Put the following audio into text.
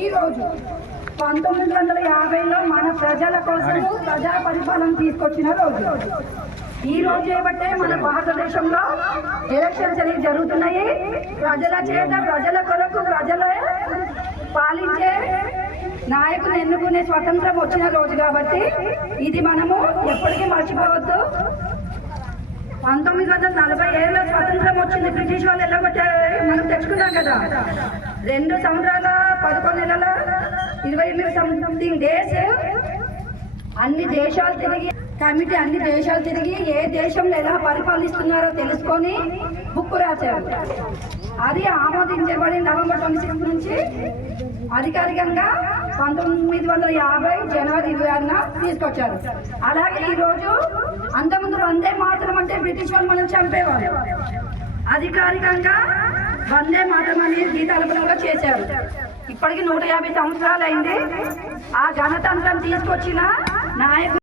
ఈ రోజు 1950లో మన ప్రజల కోసం ప్రజా పరిపాలన తీసుకొచ్చిన రోజు ఈ రోజు ఏమంటే మన భారతదేశంలో ఎలక్షన్స్ అనేవి జరుగుతున్నాయి. ప్రజల చేత ప్రజల కొరకు ప్రజలే పాలించే నాయకులు ఎన్నుకునే స్వతంత్రం వచ్చిన రోజు కాబట్టి ఇది మనము ఎప్పటికీ మర్చిపోవద్దు. 1947లో స్వతంత్రం వచ్చింది. బ్రిటిష్ వాళ్ళు ఎల్లగొట్టారు, మనం తెచ్చుకున్నాం కదా. 2 సంవత్సరాల 11 నెలల 28 సంథింగ్ డేస్ అన్ని దేశాలు తిరిగి కమిటీ అన్ని దేశాలు తిరిగి ఏ దేశంలో ఎలా పరిపాలిస్తున్నారో తెలుసుకొని బుక్ రాశారు. అది ఆమోదించబడి నవంబర్ 26 నుంచి అధికారికంగా 1950 జనవరి 26న తీసుకొచ్చారు. అలాగే ఈరోజు అంతకుముందు వందే మాతరం అంటే బ్రిటిష్ వాళ్ళు మనం చంపేవారు. అధికారికంగా వందే మాతరం అనే గీతాలపనంగా చేశారు. ఇప్పటికి 150 సంవత్సరాలు అయింది. ఆ గణతంత్రం తీసుకొచ్చిన నాయకులు